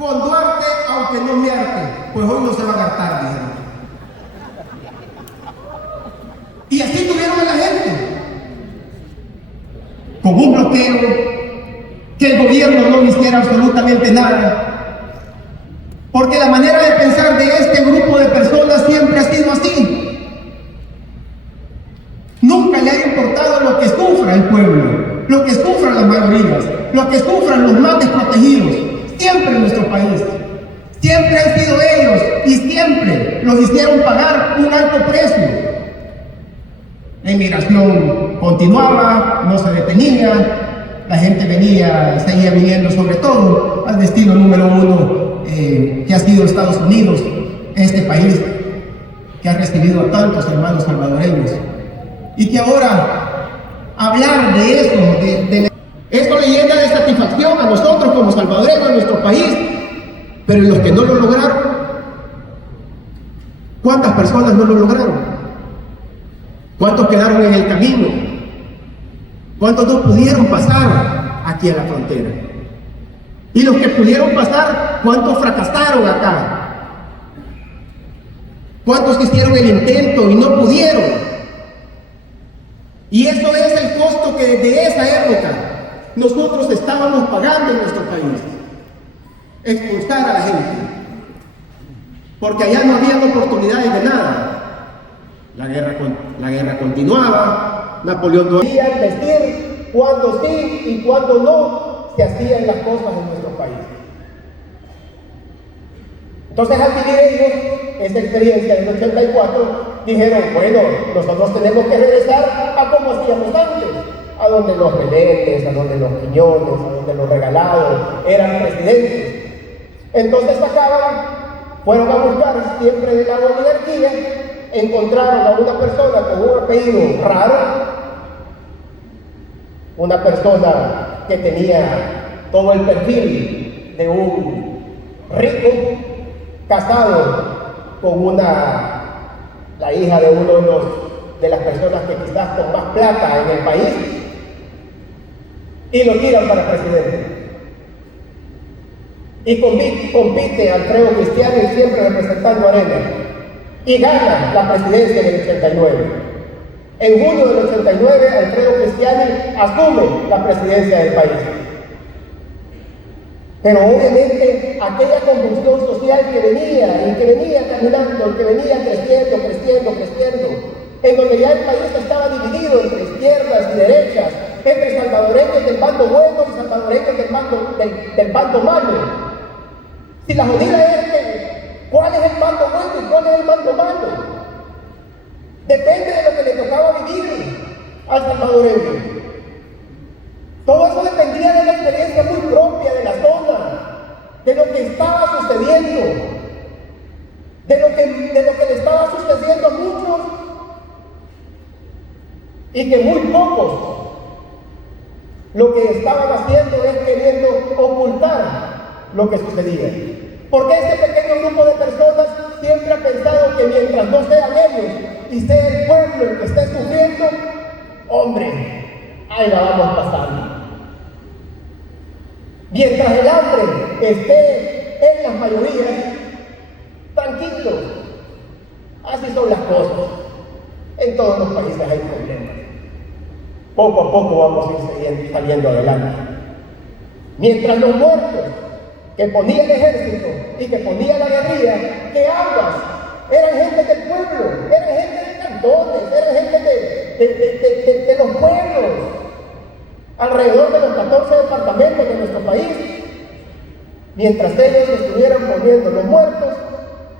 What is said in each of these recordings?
con Duarte, aunque no me arte, pues hoy no se van a hartar, dijeron. Y así tuvieron a la gente, con un bloqueo, que el gobierno no hiciera absolutamente nada, porque la manera de pensar de este grupo de personas siempre ha sido así. Nunca le ha importado lo que sufra el pueblo, lo que sufran las mayorías, lo que sufran los más desprotegidos, siempre en nuestro país. Siempre han sido ellos y siempre los hicieron pagar un alto precio. La inmigración continuaba, no se detenía, la gente venía, seguía viniendo, sobre todo al destino número uno que ha sido Estados Unidos, este país que ha recibido a tantos hermanos salvadoreños. Y que ahora hablar de eso, esto le llena de satisfacción a nosotros como salvadoreños, a nuestro país, pero los que no lo lograron, ¿cuántas personas no lo lograron? ¿Cuántos quedaron en el camino? ¿Cuántos no pudieron pasar aquí a la frontera? Y los que pudieron pasar, ¿cuántos fracasaron acá? ¿Cuántos hicieron el intento y no pudieron? Y eso es el costo que desde esa época nosotros estábamos pagando en nuestro país. Expulsar a la gente. Porque allá no había oportunidades de nada. La guerra continuaba, Napoleón no podía decir cuándo sí y cuándo no se hacían las cosas en nuestro país. Entonces, al vivir ellos esa experiencia en el 84, dijeron, bueno, nosotros tenemos que regresar a como hacíamos antes, a donde los Menéndez, a donde los Quiñones, a donde los Regalados eran presidentes. Entonces fueron a buscar siempre de la oligarquía, encontraron a una persona con un apellido raro, una persona que tenía todo el perfil de un rico, casado con la hija de uno de las personas que quizás con más plata en el país, y lo tiran para presidente. Y compite Alfredo Cristiani siempre representando a Arena, y gana la presidencia en el 89. En junio del 89, Alfredo Cristiani asume la presidencia del país. Pero obviamente aquella convulsión social que venía caminando, que venía creciendo, en donde ya el país estaba dividido entre izquierdas y derechas, entre salvadoreños del bando bueno y salvadoreños del bando malo. Si la jodida es que, ¿cuál es el bando bueno y cuál es el bando malo? Depende de lo que le tocaba vivir al salvadoreño. Todo eso dependía de la experiencia muy propia de la zona, de lo que estaba sucediendo, de lo que le estaba sucediendo a muchos y que muy pocos lo que estaban haciendo es queriendo ocultar lo que sucedía. Porque este pequeño grupo de personas siempre ha pensado que mientras no sean ellos y sea el pueblo el que esté sufriendo, hombre, ahí la vamos pasando. Mientras el hambre esté en las mayorías, tranquilos, así son las cosas. En todos los países hay problemas. Poco a poco vamos a ir saliendo adelante. Mientras los muertos que ponía el ejército y que ponía la guerrilla, que ambas eran gente del pueblo, eran gente de cantones, eran gente de los pueblos, alrededor de los 14 departamentos de nuestro país. Mientras ellos estuvieran poniendo los muertos,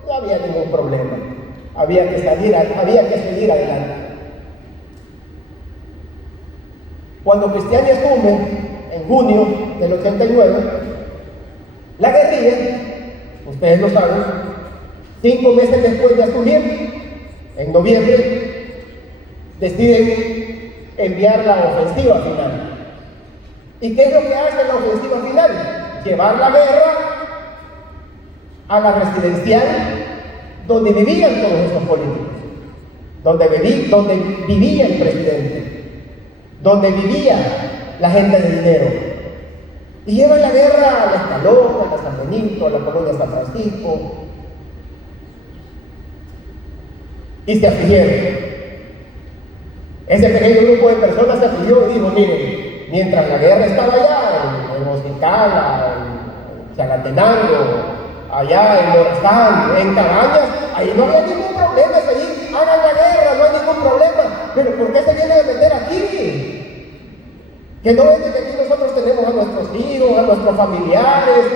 no había ningún problema. Había que seguir adelante. Cuando Cristiani asume, en junio del 89, la guerrilla, ustedes lo saben, 5 meses después de asumir, en noviembre, deciden enviar la ofensiva final. ¿Y qué es lo que hace la ofensiva final? Llevar la guerra a la residencial donde vivían todos estos políticos, donde vivía el presidente, donde vivía la gente de dinero. Y llevan la guerra a la Escalón, a la San Benito, a la colonia San Francisco, y se afligieron. Ese pequeño grupo de personas se afligió y dijo, miren, mientras la guerra estaba allá, en Mosquitala, en Chalatenango, allá en Morazán, en Cabañas, ahí no había ningún problema, ahí hagan la guerra, no hay ningún problema, pero ¿por qué se vienen a meter aquí? Que no es de que aquí nosotros tenemos a nuestros hijos, a nuestros familiares.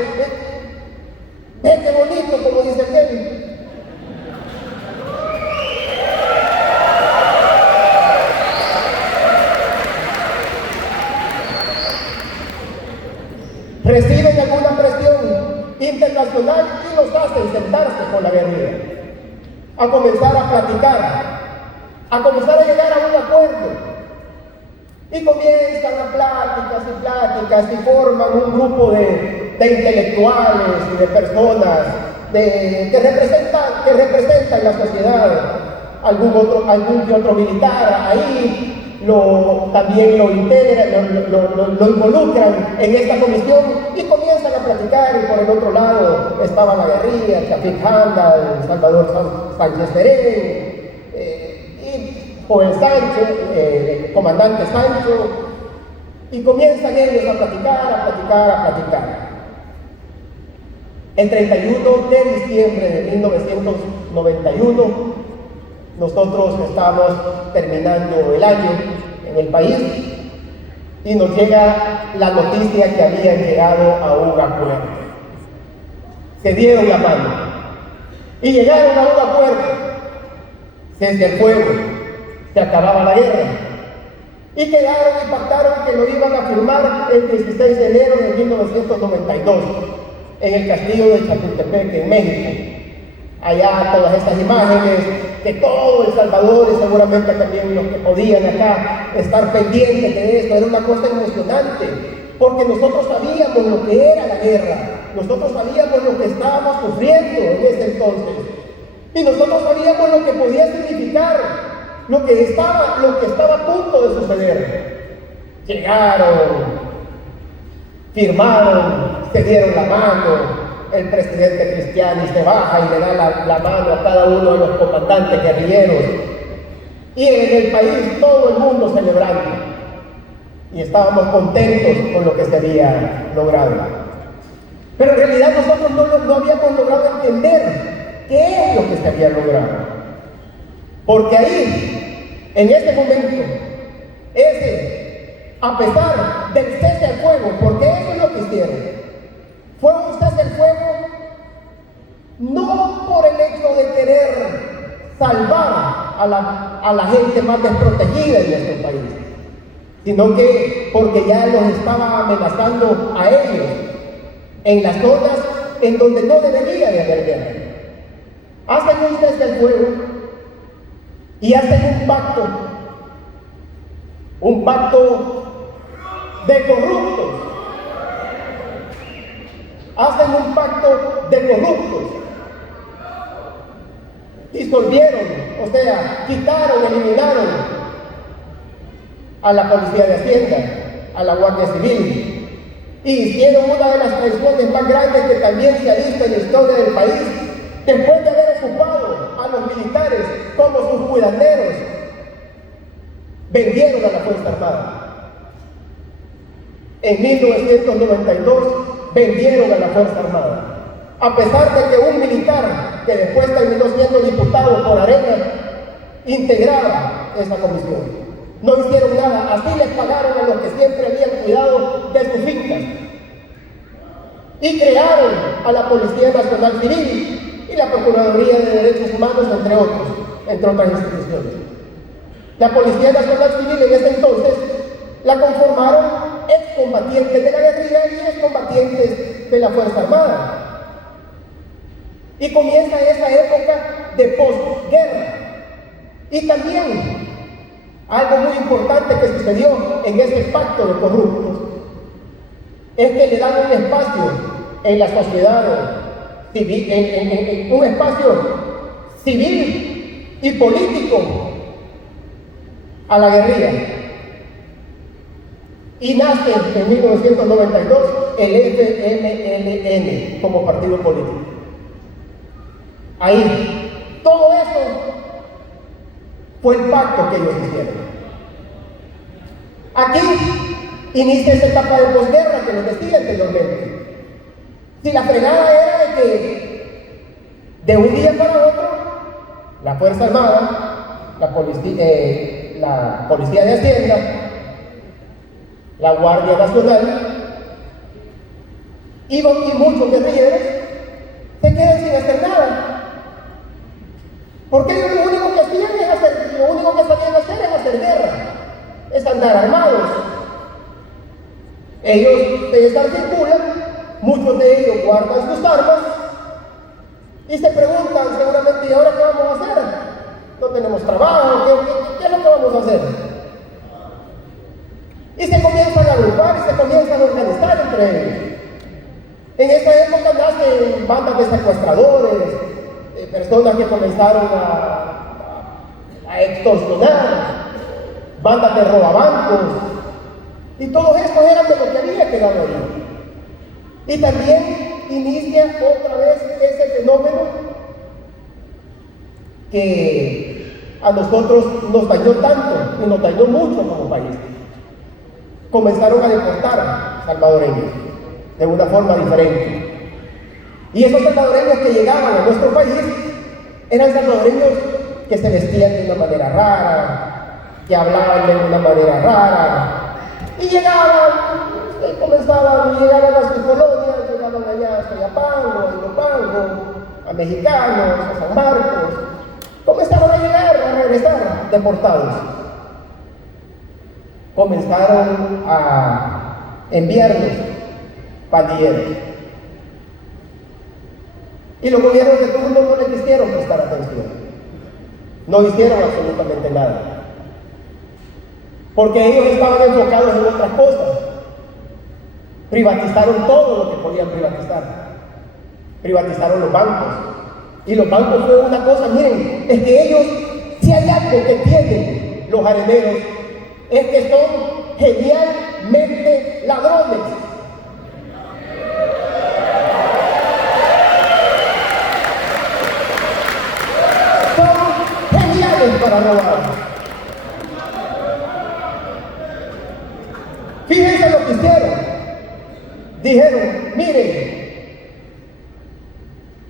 Ven qué bonito, como dice aquel. Reciben alguna presión internacional y los hacen sentarse con la guerrilla, a comenzar a platicar, a comenzar a llegar a un acuerdo. Y comienzan a pláticas y forman un grupo de intelectuales y de personas que representan la sociedad, algún que otro militar ahí. También lo integran, lo involucran en esta comisión y comienzan a platicar. Y por el otro lado estaba la guerrilla, Chafik Handal, Salvador Sánchez Serén, y Joel Sánchez, el comandante Sancho, y comienzan ellos a platicar. El 31 de diciembre de 1991, nosotros estamos terminando el año en el país y nos llega la noticia que habían llegado a un acuerdo. Se dieron la mano y llegaron a un acuerdo. Cese el fuego, se acababa la guerra y quedaron y pactaron que lo iban a firmar el 16 de enero de 1992 en el castillo de Chapultepec, en México. Allá todas estas imágenes que todo El Salvador y seguramente también los que podían acá estar pendientes de esto, era una cosa emocionante, porque nosotros sabíamos lo que era la guerra, nosotros sabíamos lo que estábamos sufriendo en ese entonces, y nosotros sabíamos lo que podía significar, lo que estaba a punto de suceder. Llegaron, firmaron, se dieron la mano. El presidente Cristiani se baja y le da la mano a cada uno de los comandantes guerrilleros. Y en el país todo el mundo celebrando. Y estábamos contentos con lo que se había logrado. Pero en realidad nosotros no habíamos logrado entender qué es lo que se había logrado. Porque ahí, en ese momento, a pesar del cese al fuego, porque eso es lo que hicieron, fue un cese al fuego no por el hecho de querer salvar a la gente más desprotegida en nuestro país, sino que porque ya los estaba amenazando a ellos en las zonas en donde no debería de haber guerra. Hacen un cese al fuego y hacen un pacto de corruptos. Hacen un pacto de corruptos. Disolvieron, o sea, quitaron, eliminaron a la Policía de Hacienda, a la Guardia Civil, y hicieron una de las traiciones más grandes que también se ha visto en la historia del país, después de haber ocupado a los militares como sus cuidaderos. Vendieron a la Fuerza Armada. En 1992 vendieron a la Fuerza Armada, a pesar de que un militar que después terminó siendo diputado por Arena integraba esa comisión. No hicieron nada, así les pagaron a los que siempre habían cuidado de sus fincas. Y crearon a la Policía Nacional Civil y la Procuraduría de Derechos Humanos, entre otras instituciones. La Policía Nacional Civil en ese entonces la conformaron excombatientes de la guerrilla y excombatientes de la Fuerza Armada. Y comienza esa época de posguerra. Y también algo muy importante que sucedió en ese pacto de corruptos es que le dan un espacio en la sociedad civil, en un espacio civil y político a la guerrilla. Y nace en 1992 el FMLN como partido político. Ahí, todo eso fue el pacto que ellos hicieron. Aquí inicia esa etapa de posguerra que les decía anteriormente. Si la fregada era de que de un día para otro la Fuerza Armada, la Policía de Hacienda, la Guardia Nacional y muchos guerrilleros se quedan sin hacer nada. Porque ellos lo único que hacían es hacer, lo único que sabían hacer es hacer guerra, es andar armados. Ellos se desarticulan, muchos de ellos guardan sus armas y se preguntan seguramente, ¿y ahora qué vamos a hacer? No tenemos trabajo, ¿qué es lo que vamos a hacer? Y se comienzan a agrupar y se comienzan a organizar entre ellos. En esa época nacen bandas de secuestradores, personas que comenzaron a extorsionar, bandas de robabancos, y todos estos eran de lo que había quedado ahí. Y también inicia otra vez ese fenómeno que a nosotros nos dañó tanto y nos dañó mucho como país. Comenzaron a deportar salvadoreños de una forma diferente. Y esos salvadoreños que llegaban a nuestro país eran salvadoreños que se vestían de una manera rara, que hablaban de una manera rara, y llegaban a sus colonias, llegaban allá a Soyapango, a Ilopango, a Mexicanos, a San Marcos, comenzaron a llegar, a regresar deportados. Comenzaron a enviarnos pandilleros. Y los gobiernos de turno no les quisieron prestar atención. No hicieron absolutamente nada. Porque ellos estaban enfocados en otras cosas. Privatizaron todo lo que podían privatizar. Privatizaron los bancos. Y los bancos fue una cosa, miren, es que ellos, si hay algo que tienen los areneros, es que son genialmente ladrones. Son geniales para robar. Fíjense lo que hicieron. Dijeron, miren,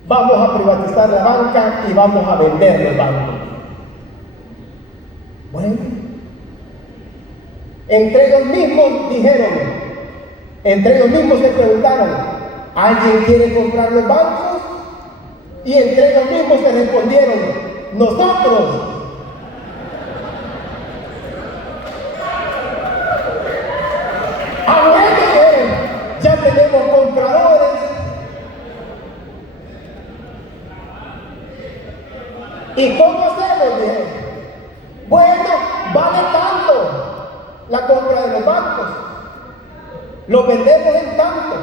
vamos a privatizar la banca y vamos a vender el banco. Bueno, entre ellos mismos dijeron, entre ellos mismos se preguntaron, ¿alguien quiere comprar los bancos? Y entre ellos mismos se respondieron, nosotros. Ya tenemos compradores. ¿Y cómo hacemos? Dije, bueno, vale tanto la compra de los bancos. Los vendemos en tanto.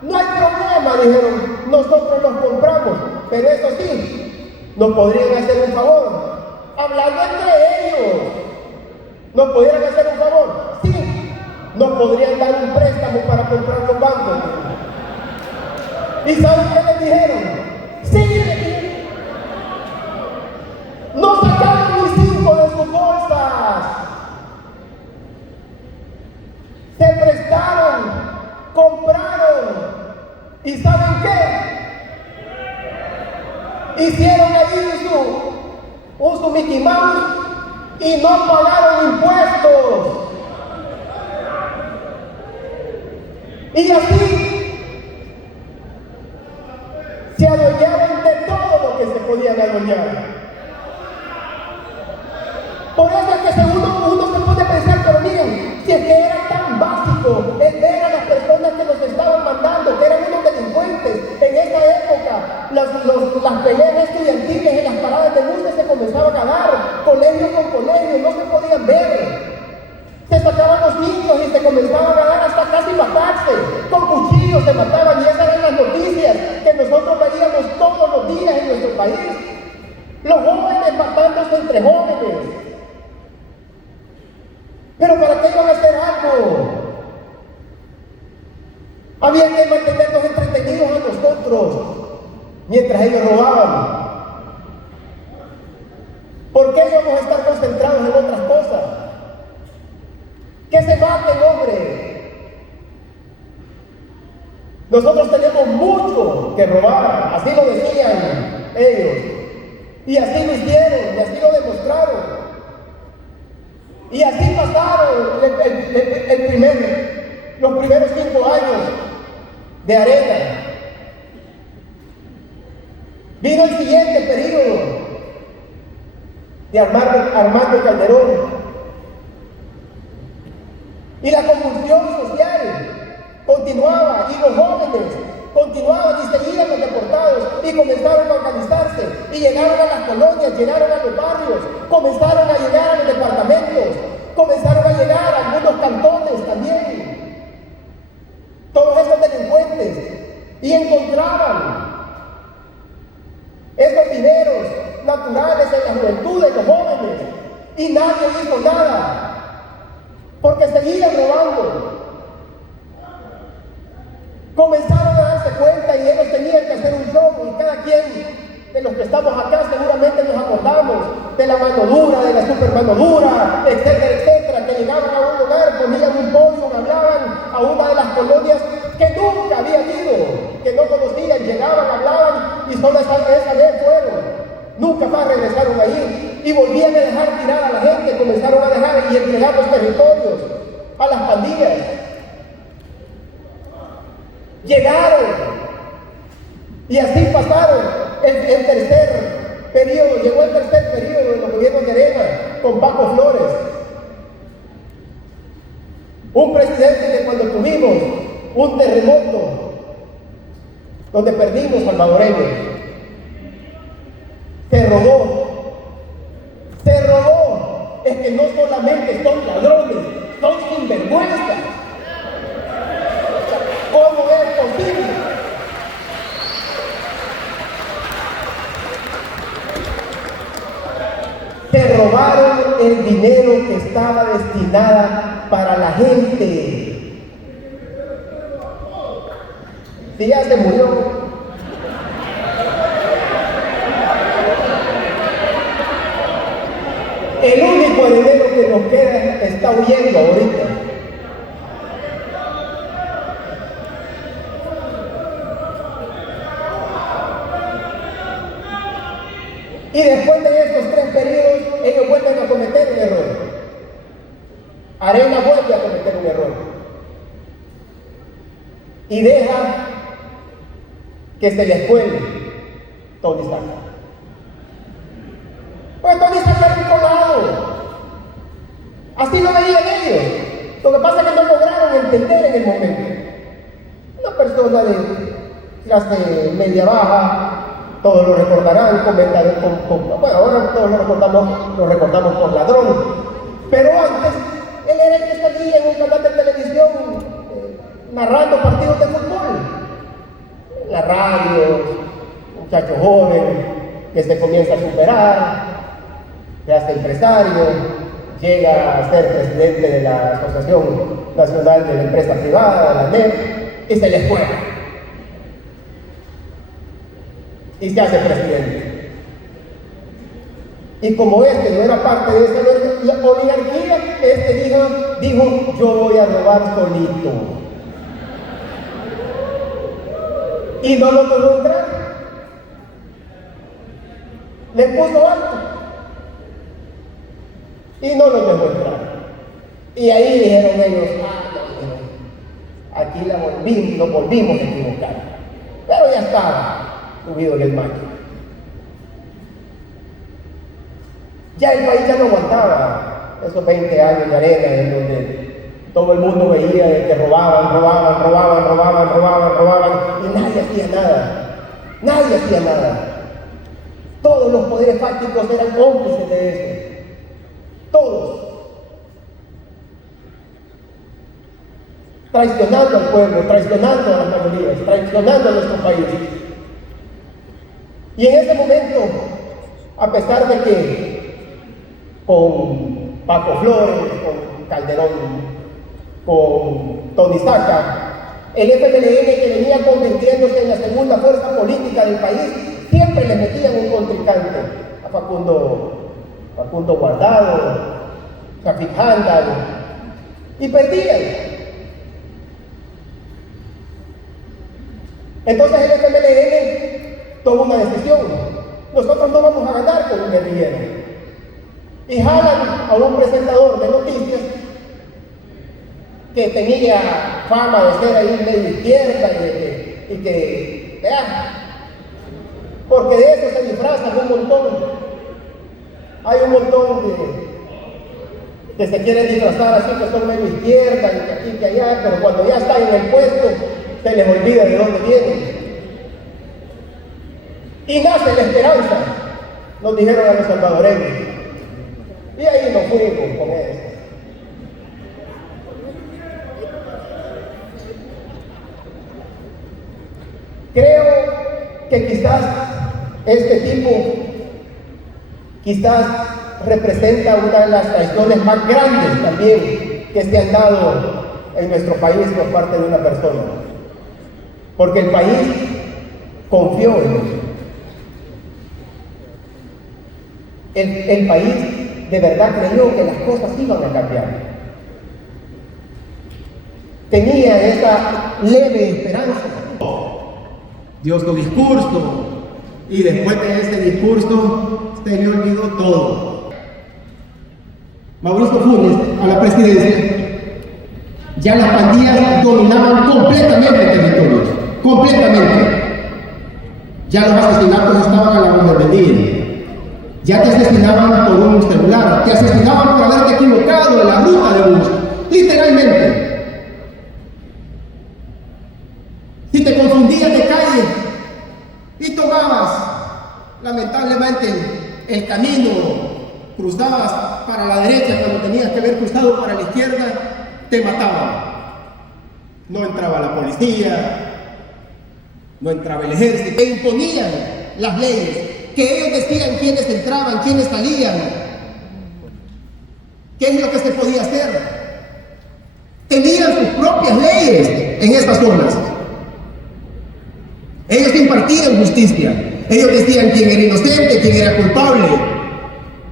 No hay problema, dijeron, nosotros los compramos. Pero eso sí, nos podrían hacer un favor. Hablando entre ellos, ¿nos podrían hacer un favor? Sí. Nos podrían dar un préstamo para comprar los bancos. ¿Y saben qué les dijeron? Sí, no sacaron ni 5 de sus bolsas. Se prestaron, compraron. ¿Y saben qué? Hicieron ahí su Mickey Mouse y no pagaron impuestos. Y así se adueñaron de todo lo que se podían adueñar. Por eso es que uno se pone a pensar, pero miren, si es que era tan básico el ver a las personas que nos estaban mandando, que eran unos delincuentes, en esa época las peleas estudiantiles en las paradas de buses se comenzaban a dar, colegio con colegio, no se podían ver. Se sacaban los niños y se comenzaban a dar hasta casi matarse. Con cuchillos se mataban y esas eran las noticias que nosotros veíamos todos los días en nuestro país. Los jóvenes matándose entre jóvenes. Pero ¿para qué iban a hacer algo? nosotros mientras ellos robaban? ¿Por qué íbamos a estar concentrados en otras cosas? Que se maten, hombre. Nosotros tenemos mucho que robar, así lo decían ellos. Y así lo hicieron, y así lo demostraron. Y así pasaron los primeros 5 años de Arena. Vino el siguiente periodo de Armando Calderón. Y la convulsión social continuaba, y los jóvenes continuaban y seguían los deportados, y comenzaron a organizarse, y llegaron a las colonias, llegaron a los barrios, comenzaron a llegar a los departamentos, comenzaron a llegar a algunos cantones también. Todos estos delincuentes, y encontraban esos dineros naturales en la juventud de los jóvenes, y nadie hizo nada, porque seguían robando. Comenzaron a darse cuenta y ellos tenían que hacer un show, y cada quien de los que estamos acá seguramente nos acordamos de la mano dura, de la super mano dura, etcétera, etcétera, que llegaban a un lugar, ponían un podio, hablaban a una de las colonias que nunca habían ido, que no conocían, llegaban, hablaban y solo esa vez fueron. Nunca más regresaron ahí y volvían a dejar tirar a la gente, comenzaron a dejar y entregar los territorios a las pandillas. Llegaron y así pasaron el tercer periodo. Llegó el tercer periodo de los gobiernos de Arena con Paco Flores, un presidente que cuando tuvimos un terremoto donde perdimos salvadoreños, se robó. Es que no solamente son ladrones, son sinvergüenzas. ¿Cómo es posible? Se robaron el dinero que estaba destinado para la gente. Si ya se murió. El único dinero que nos queda está huyendo ahorita. Y después de estos 3 periodos, ellos vuelven a cometer un error. Arena vuelve a cometer un error. Y deja que se les cuele Tony Saca. Pues Tony Saca era un colado. Así lo veían ellos. Lo que pasa es que no lograron entender en el momento. Una persona de clase media baja, todos lo recordarán, bueno, ahora todos lo recordamos por ladrón, pero antes él era el que salía en un canal de televisión narrando partidos de fútbol, en la radio, muchacho joven que se comienza a superar, se hace empresario, llega a ser presidente de la Asociación Nacional de la Empresa Privada, de la NEP, y se les juega. Y se hace presidente. Y como este no era parte de esa oligarquía, este dijo, yo voy a robar solito. Y no lo pudo entrar. Le puso alto. Y no lo dejó entrar. Y ahí dijeron ellos, aquí nos volvimos a equivocar. Pero ya estaba subido en el macho. Ya el país ya no aguantaba esos 20 años de Arena en donde todo el mundo veía que robaban y nadie hacía nada. Todos los poderes fácticos eran cómplices de eso. Todos. Traicionando al pueblo, traicionando a las mayorías, traicionando a nuestro país. Y en ese momento, a pesar de que con Paco Flores, con Calderón, con Tony Saca, El FMLN, que venía convirtiéndose en la segunda fuerza política del país, siempre le metían un contrincante a Facundo Guardado, Rafik Handal, y perdían. Entonces el FMLN tomó una decisión: nosotros no vamos a ganar con un guerrillero. Y jalan a un presentador de noticias que tenía fama de ser ahí medio izquierda y que vean, porque de eso se disfrazan un montón. Hay un montón que se quieren disfrazar así, que son medio izquierda y que aquí y que allá, pero cuando ya están en el puesto se les olvida de dónde vienen. Y nace la esperanza, nos dijeron a los salvadoreños, y ahí nos fuimos con eso. Creo que quizás este tipo representa una de las traiciones más grandes también que se han dado en nuestro país por parte de una persona, porque el país confió en él. El país de verdad creyó que las cosas iban a cambiar. Tenía esa leve esperanza. Dio su discurso y después de ese discurso se le olvidó todo. Mauricio Funes a la presidencia, ya las pandillas dominaban completamente el territorio, completamente. Ya los asesinatos estaban a la orden del día. Ya te asesinaban por un celular, te asesinaban por haberte equivocado en la ruta de bus, literalmente. Si te confundías de calle y tomabas, lamentablemente, el camino, cruzabas para la derecha cuando tenías que haber cruzado para la izquierda, te mataban. No entraba la policía, no entraba el ejército, te imponían las leyes, que ellos decían quiénes entraban, quiénes salían, qué es lo que se podía hacer. Tenían sus propias leyes en estas zonas. Ellos impartían justicia. Ellos decían quién era inocente, quién era culpable,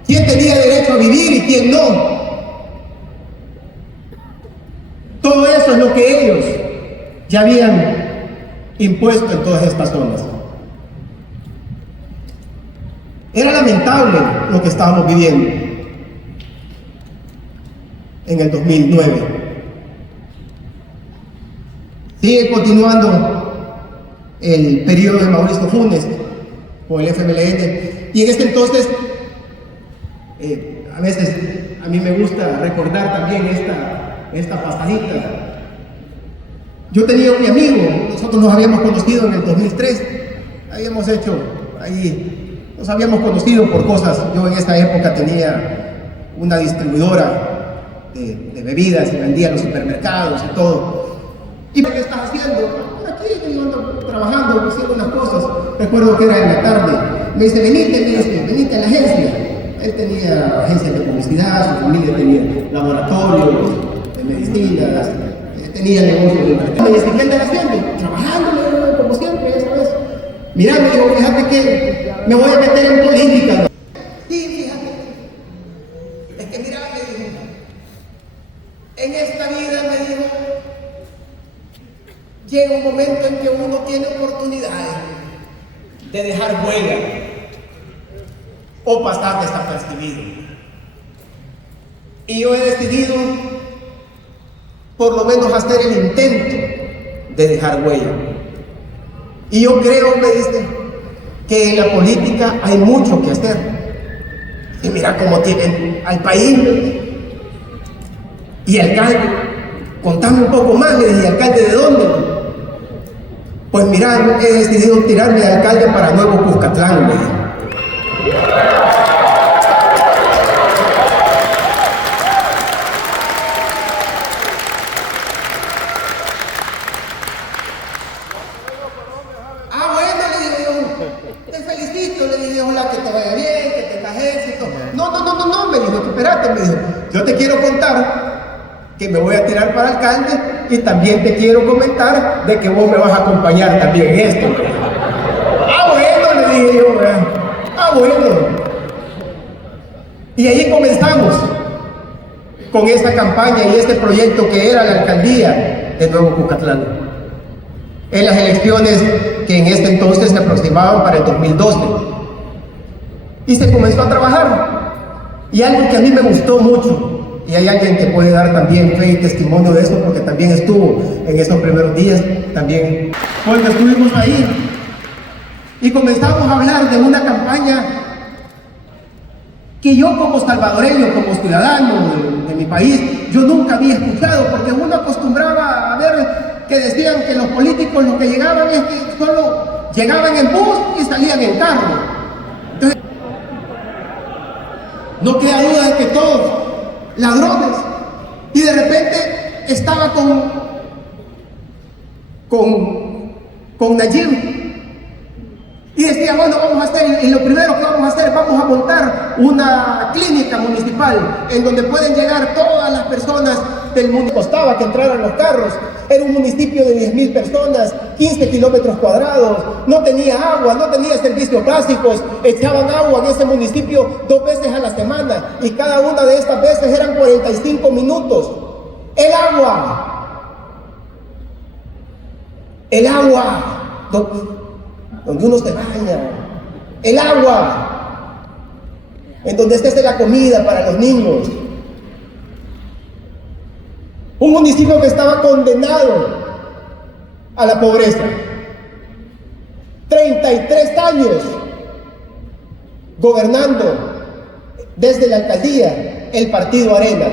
quién tenía derecho a vivir y quién no. Todo eso es lo que ellos ya habían impuesto en todas estas zonas. Era lamentable lo que estábamos viviendo en el 2009. Sigue continuando el periodo de Mauricio Funes con el FMLN, y en este entonces a veces a mí me gusta recordar también esta pasadita. Yo tenía un amigo, nosotros nos habíamos conocido en el 2003, habíamos hecho ahí, nos habíamos conocido por cosas. Yo en esa época tenía una distribuidora de bebidas y vendía en los supermercados y todo. ¿Y qué estás haciendo? Aquí yo ando trabajando, haciendo unas cosas. Recuerdo que era en la tarde. Me dice, venite a la agencia. Él tenía agencias de publicidad, su familia tenía laboratorios de medicinas, tenía negocios de mercado. Me dice, ¿qué andas haciendo? Trabajando, como siempre, esa vez. Mirá, me dijo, fíjate que me voy a meter en política. Sí, fíjate. Es que mirá, me dijo, en esta vida, me dijo, llega un momento en que uno tiene oportunidades de dejar huella o pasar desapercibido. Y yo he decidido por lo menos hacer el intento de dejar huella. Y yo creo, me dice, que en la política hay mucho que hacer. Y mira cómo tienen al país. Y alcalde, contame un poco más, le dije, ¿alcalde de dónde? Pues mira, he decidido tirarme de alcalde para Nuevo Cuscatlán, le dije. Te felicito, le dije, ojalá que te vaya bien, que tengas éxito. No, me dijo, espérate, me dijo, yo te quiero contar que me voy a tirar para alcalde y también te quiero comentar de que vos me vas a acompañar también en esto. Ah, bueno, le dije yo, ¿verdad? Ah, bueno. Y ahí comenzamos con esta campaña y este proyecto que era la alcaldía de Nuevo Cucatlán. En las elecciones que en este entonces se aproximaban para el 2012. Y se comenzó a trabajar. Y algo que a mí me gustó mucho, y hay alguien que puede dar también fe y testimonio de eso, porque también estuvo en esos primeros días, también cuando estuvimos ahí. Y comenzamos a hablar de una campaña que yo como salvadoreño, como ciudadano de mi país, yo nunca había escuchado, porque uno acostumbraba a ver que decían que los políticos lo que llegaban es que solo llegaban en bus y salían en carro. Entonces, no queda duda de que todos ladrones, y de repente estaba con Nayib. Y decía, bueno, vamos a hacer, y lo primero que vamos a hacer, vamos a montar una clínica municipal en donde pueden llegar todas las personas del mundo. Costaba que entraran los carros. Era un municipio de 10,000 personas, 15 kilómetros cuadrados, no tenía agua, no tenía servicios básicos, echaban agua en ese municipio 2 veces a la semana y cada una de estas veces eran 45 minutos. El agua, donde uno se baña, el agua, en donde se hace la comida para los niños. Un municipio que estaba condenado a la pobreza. 33 años gobernando desde la alcaldía el partido Arena.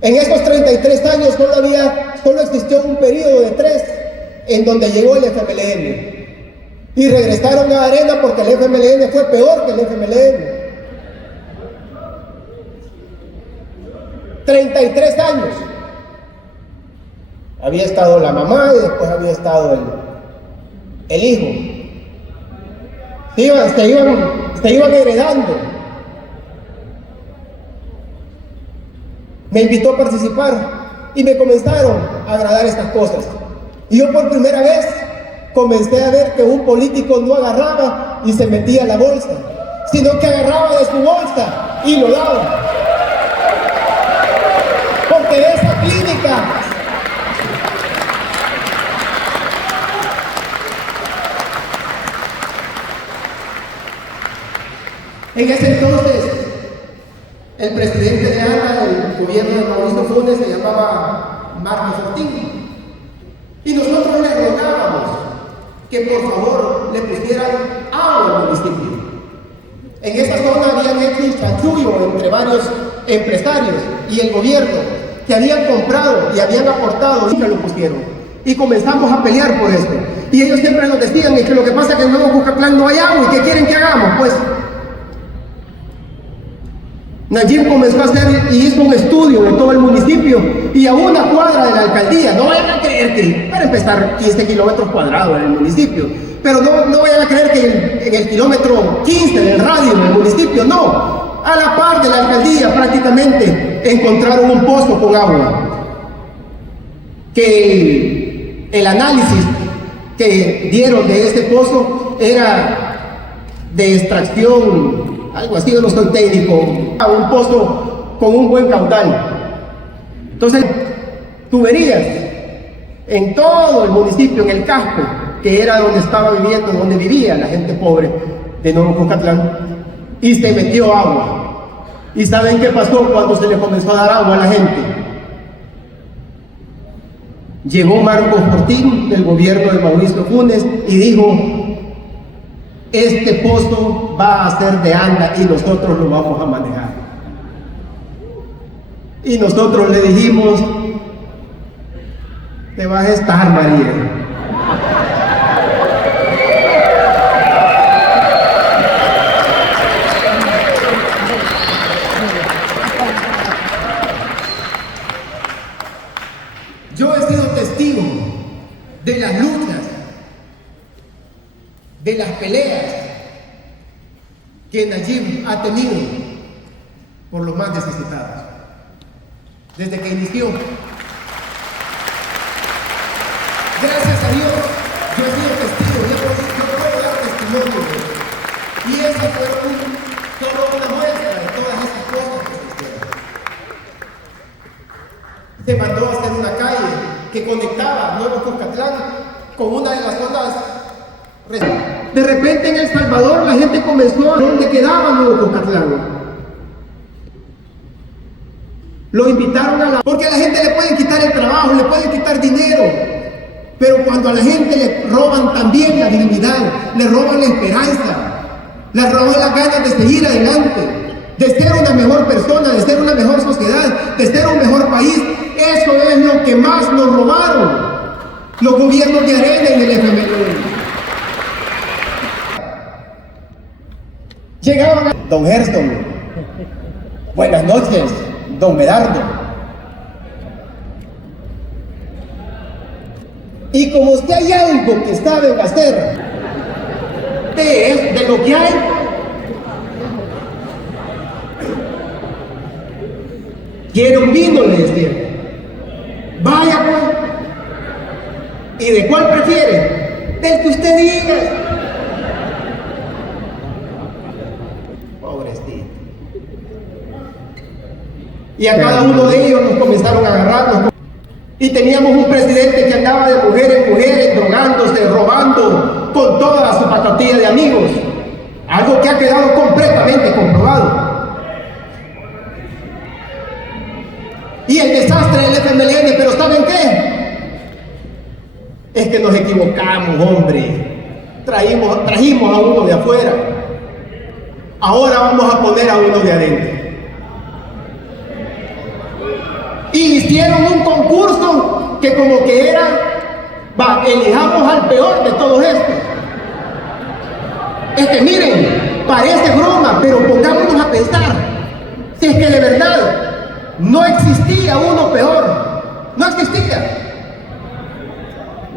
En estos 33 años solo existió un periodo de 3 en donde llegó el FMLN. Y regresaron a Arena porque el FMLN fue peor que el FMLN. 33 años. Había estado la mamá y después había estado el hijo. Se iban heredando. Me invitó a participar y me comenzaron a agradar estas cosas. Y yo por primera vez comencé a ver que un político no agarraba y se metía a la bolsa, sino que agarraba de su bolsa y lo daba. Porque esa clínica en ese entonces el presidente de ANA del gobierno de Mauricio Funes se llamaba Marcos Fortín, y nosotros le rogábamos que por favor le pusieran agua al municipio. En esa zona habían hecho un chanchullo entre varios empresarios y el gobierno que habían comprado y habían aportado y se lo pusieron. Y comenzamos a pelear por esto. Y ellos siempre nos decían, es que lo que pasa es que en Nuevo Cucatlán no hay agua, ¿y qué quieren que hagamos? Pues Nayib comenzó a hacer y hizo un estudio de todo el municipio y a una cuadra de la alcaldía. No vayan a creer que, para empezar, 15 kilómetros cuadrados en el municipio, pero no vayan a creer que en el kilómetro 15 del radio del municipio, no. A la par de la alcaldía prácticamente encontraron un pozo con agua. Que el análisis que dieron de ese pozo era de extracción, algo así, yo no soy técnico, un pozo con un buen caudal. Entonces, tuberías en todo el municipio, en el casco, que era donde estaba viviendo, donde vivía la gente pobre de Nuevo Cucatlán, y se metió agua. ¿Y saben qué pasó cuando se le comenzó a dar agua a la gente? Llegó Marcos Fortín del gobierno de Mauricio Funes y dijo: este pozo va a ser de ANDA y nosotros lo vamos a manejar. Y nosotros le dijimos: te vas a estar, María. Yo he sido testigo de las luchas, de las peleas que Nayib ha tenido por los más necesitados. Desde que inició Gracias a Dios, yo he sido testigo, yo puedo dar testimonio de eso. Y esa fue solo una muestra de todas esas cosas que se hicieron. Se mandó a hacer una calle que conectaba Nuevo Cuscatlán con una de las zonas. De repente en El Salvador la gente comenzó a donde quedaba Nuevo Cuscatlán. Lo invitaron a porque a la gente le pueden quitar el trabajo, le pueden quitar dinero, pero cuando a la gente le roban también la dignidad, le roban la esperanza, le roban las ganas de seguir adelante, de ser una mejor persona, de ser una mejor sociedad, de ser un mejor país. Eso es lo que más nos robaron los gobiernos de Arena y del FMLN. Llegaban a Don Herston, buenas noches, Don Medardo. Y como usted hay algo que saben hacer, es de lo que hay. Quiere un vino, le decía. Vaya pues. ¿Y de cuál prefiere? Del que usted diga. Pobrecito. Y a cada uno de ellos nos comenzaron a agarrarnos. Y teníamos un presidente que andaba de mujer en mujeres, drogándose, robando, con toda su patatilla de amigos. Algo que ha quedado completamente comprobado. Y el desastre del FMLN, pero ¿saben qué? Es que nos equivocamos, hombre. Trajimos a uno de afuera. Ahora vamos a poner a uno de adentro. Y hicieron un concurso que como que era, elijamos al peor de todos estos. Es que miren, parece broma, pero pongámonos a pensar. Si es que de verdad no existía uno peor, no existía.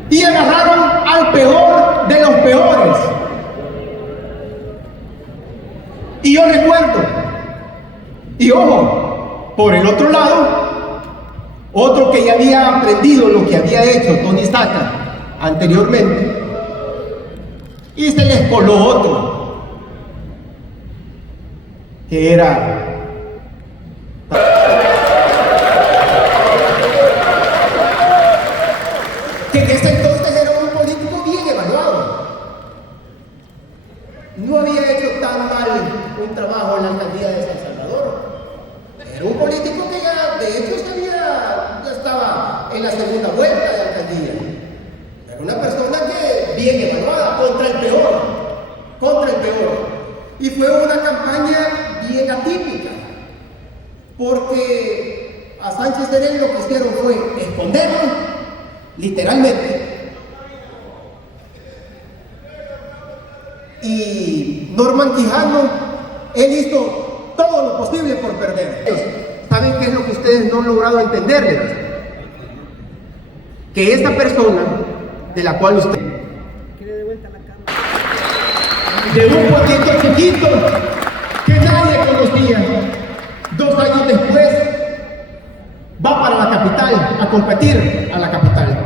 Y agarraron al peor de los peores. Y yo recuerdo, y ojo, por el otro lado, otro que ya había aprendido lo que había hecho Tony Saca anteriormente, y se les coló otro, que era que en ese entonces era un político bien evaluado. No había hecho tan mal un trabajo en la alcaldía de San Salvador. Era un político que ya, de hecho, ya estaba en la segunda vuelta de alcaldía. Era una persona que bien evaluada, contra el peor. Y fue una campaña bien atípica, porque a Sánchez Serén lo que hicieron fue esconderlo, literalmente. Y Norman Quijano, él hizo todo lo posible por perder. ¿Saben qué es lo que ustedes no han logrado entenderles? Que esta persona de la cual usted, de un pueblito chiquito que nadie conocía, 2 años después va para la capital a competir a la capital.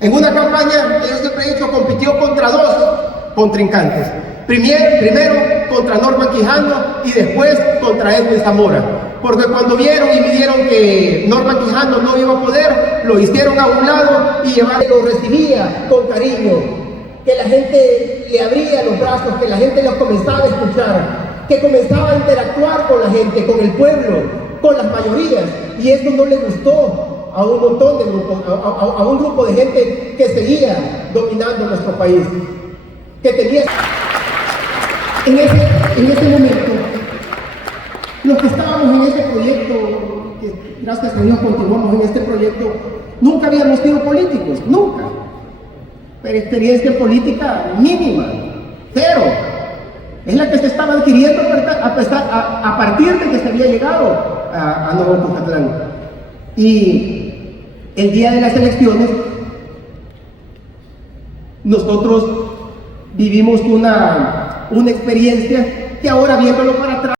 En una campaña, yo siempre he dicho, compitió contra 2 contrincantes. Primero contra Norman Quijano y después contra Edwin Zamora. Porque cuando vieron y midieron que Norman Quijano no iba a poder, lo hicieron a un lado y lo recibía con cariño. Que la gente le abría los brazos, que la gente los comenzaba a escuchar, que comenzaba a interactuar con la gente, con el pueblo, con las mayorías. Y eso no le gustó a un montón de grupos, a un grupo de gente que seguía dominando nuestro país. Que tenía en ese momento, los que estábamos en ese proyecto, que gracias a Dios continuamos en este proyecto, nunca habíamos sido políticos, nunca. Pero experiencia política mínima, 0. Es la que se estaba adquiriendo a partir de que se había llegado a Nuevo Cuscatlán. Y el día de las elecciones, nosotros vivimos una experiencia que ahora, viéndolo para atrás,